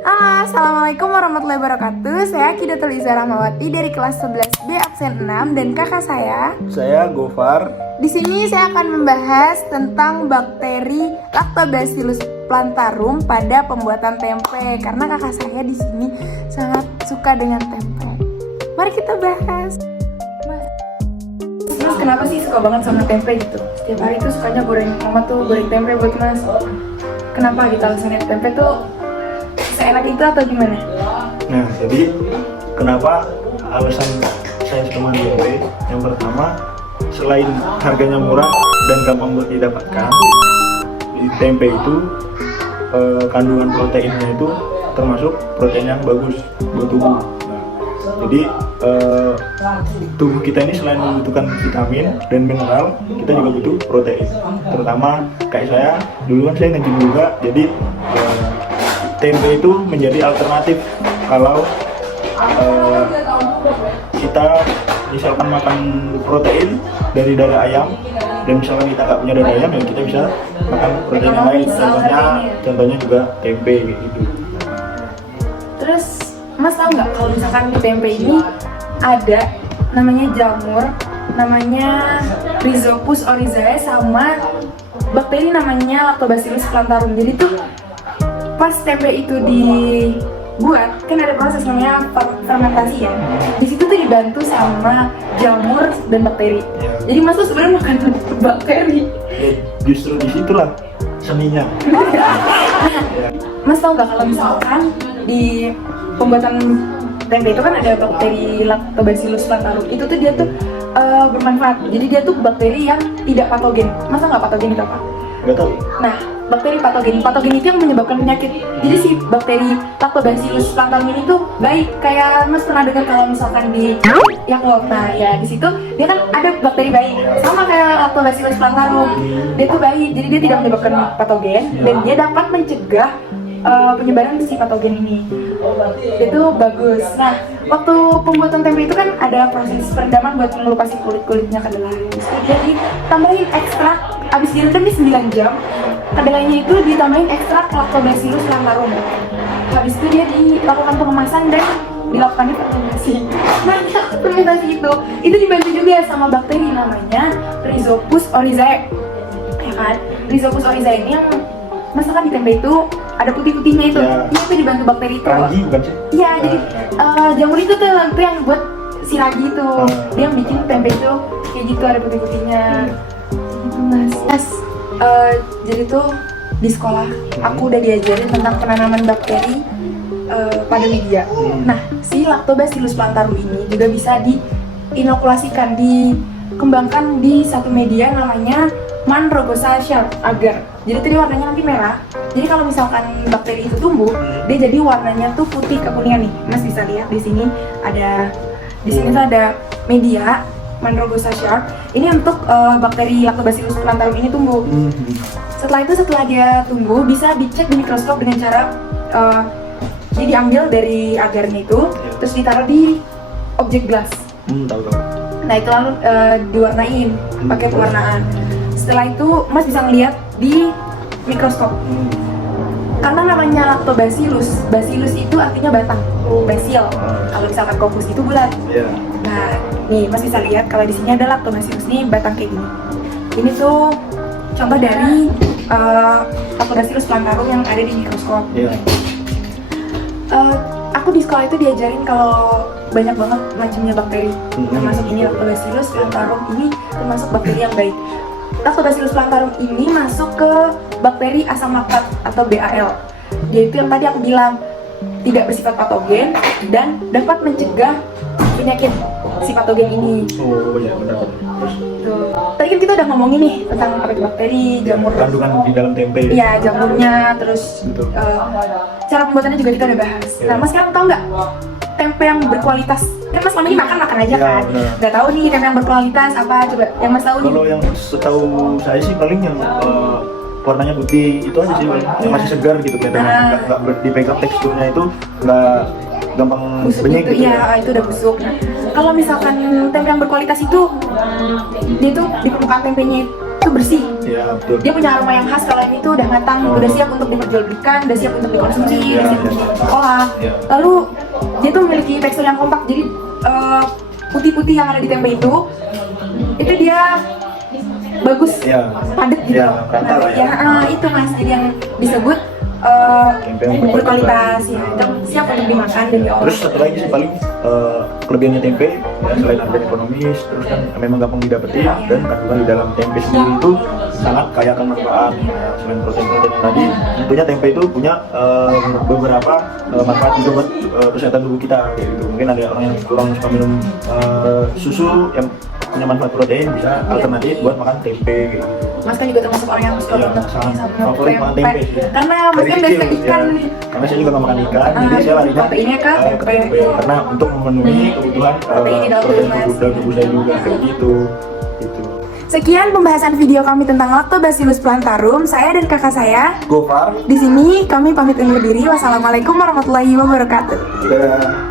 Assalamualaikum warahmatullahi wabarakatuh. Saya Kidatul Iza Rahmawati dari kelas 11B absen 6 dan kakak Saya Gofar. Di sini saya akan membahas tentang bakteri Lactobacillus plantarum pada pembuatan tempe karena kakak saya di sini sangat suka dengan tempe. Mari kita bahas. Mas, kenapa sih suka banget sama tempe gitu? Setiap hari tuh sukanya goreng, mama tuh goreng tempe buat Mas. Kenapa gitu alasannya tempe tuh seenak itu atau gimana? Nah, jadi kenapa alasan saya suka makan tempe? Yang pertama, selain harganya murah dan gampang buat didapatkan, di tempe itu kandungan proteinnya itu termasuk protein yang bagus buat tubuh. Nah, jadi tubuh kita ini selain membutuhkan vitamin dan mineral, kita juga butuh protein. Terutama kayak saya, dulu kan saya nge-gym juga, jadi tempe itu menjadi alternatif kalau kita misalkan makan protein dari darah ayam dan misalkan kita nggak punya darah ayam ya kita bisa makan protein yang lain, contohnya juga tempe gitu. Terus Mas tahu nggak kalau misalkan di tempe ini ada namanya jamur, namanya Rhizopus oryzae sama bakteri namanya Lactobacillus plantarum. Jadi tuh pas tempe itu dibuat kan ada proses namanya fermentasi ya. Di situ tuh dibantu sama jamur dan bakteri. Jadi Mas tuh sebenarnya makan bakteri. Ya, justru disitulah seninya. Mas tahu nggak kalau misalkan di pembuatan tempe itu kan ada bakteri Lactobacillus plantarum. Itu tuh dia tuh bermanfaat. Jadi dia tuh bakteri yang tidak patogen. Mas tahu nggak patogen itu apa? Nggak tahu. Nah, bakteri patogen itu yang menyebabkan penyakit. Jadi si bakteri Lactobacillus plantarum ini tuh baik. Kayak Mas pernah dengar kalau misalkan di Yakult. Nah, ya di situ dia kan ada bakteri baik. Sama kayak Lactobacillus plantarum. Dia tuh baik. Jadi dia tidak menyebabkan patogen dan dia dapat mencegah penyebaran si patogen ini. Itu bagus. Nah, waktu pembuatan tempe itu kan ada proses perendaman buat mengelupasin kulit-kulitnya kedelai. Jadi tambahin ekstrak, abis direndam di 9 jam, kedelainya itu ditambahin ekstrak Lactobacillus plantarum. Habis itu dia dilakukan pengemasan dan dilakukan fermentasi. Nah, fermentasi itu dibantu juga sama bakteri namanya Rhizopus oryzae. Ya kan? Rhizopus oryzae ini yang masakan di tempe itu ada putih-putihnya itu. Ya. Itu dibantu bakteri itu. Ragi bukan sih? Iya, jadi jamur itu tuh yang buat si ragi itu. Dia yang bikin tempe itu kayak gitu ada putih-putihnya. Gitu Mas. Jadi tuh di sekolah aku udah diajarin tentang penanaman bakteri pada media. Nah, si Lactobacillus plantarum ini juga bisa diinokulasikan, dikembangkan di satu media namanya Mann-Rogosa Sharp agar. Jadi tuh dia warnanya nanti merah. Jadi kalau misalkan bakteri itu tumbuh, dia jadi warnanya tuh putih kekuningan nih. Mas bisa lihat di sini tuh ada media Mann-Rogosa Sharp. Ini untuk bakteri Lactobacillus plantarum ini tumbuh. Setelah dia tumbuh, bisa dicek di mikroskop dengan cara jadi diambil dari agarnya itu, terus ditaruh di objek gelas. Tahu. Nah itu lalu diwarnain pakai pewarnaan. Setelah itu Mas bisa ngeliat di mikroskop. Karena namanya Lactobacillus, bacillus itu artinya batang, basil. Kalau misalkan kokus itu bulat. Nah, nih Mas bisa lihat kalau di sini ada Lactobacillus nih batang kayak gini. Ini tuh contoh dari Lactobacillus plantarum yang ada di mikroskop. Aku di sekolah itu diajarin kalau banyak banget macamnya bakteri, termasuk ini Lactobacillus plantarum ini termasuk bakteri yang baik. Lactobacillus plantarum ini masuk ke bakteri asam laktat atau BAL. Dia itu yang tadi aku bilang tidak bersifat patogen dan dapat mencegah penyakit si patogen ini. Oh iya benar. Tuh. Tadi kan kita udah ngomongin nih tentang bakteri, jamur, kandungan di dalam tempe. Iya, jamurnya, terus cara pembuatannya juga kita udah bahas. Nah, Mas sekarang tahu nggak tempe yang berkualitas? Kan Mas selama ini makan aja kan? Nggak tahu nih tempe yang berkualitas apa? Coba yang Mas tahu nih. Kalau yang setahu saya sih paling yang warnanya putih itu aja sih, yang masih segar gitu kelihatannya, nggak dipegang teksturnya itu nggak gampang busuk benyek gitu, gitu. Iya, itu udah busuk. Nah, kalau misalkan tempe yang berkualitas itu dia tuh di permukaan tempenya tuh bersih. Iya, betul. Dia punya aroma yang khas kalau yang itu udah matang, udah siap untuk diperjualbelikan, udah siap untuk dikonsumsi, udah siap untuk diolah. Lalu dia tuh memiliki tekstur yang kompak, jadi putih-putih yang ada di tempe itu dia bagus, padat gitu. rata lah ya. Itu mas, jadi yang disebut Tempe yang berkualitas, ya, yang siap untuk dimakan dan diolah. Terus satu lagi sih paling kelebihannya tempe ya, selain harga ekonomis, terus kan memang gampang didapetin dan kandungan di dalam tempe sendiri itu sangat kaya akan manfaat. Ya, selain protein-protein tadi, tentunya tempe itu punya beberapa manfaat juga buat kesehatan tubuh kita. Gitu. Mungkin ada orang yang kurang suka minum susu yang punya manfaat protein, bisa alternatif buat makan tempe gitu. Mas kan juga termasuk orang yang suka banget sama favorit makan tempe sih. Karena mas kan biasa ikan nih. Karena saya juga nggak makan ikan, jadi saya larinya proteinnya ke tempe. karena untuk memenuhi kebutuhan Protein di dalam tubuh saya juga kayak gitu. Sekian pembahasan video kami tentang Lactobacillus plantarum. Saya dan kakak saya. Gofar. Di sini kami pamit undur diri. Wassalamualaikum warahmatullahi wabarakatuh. Dadah.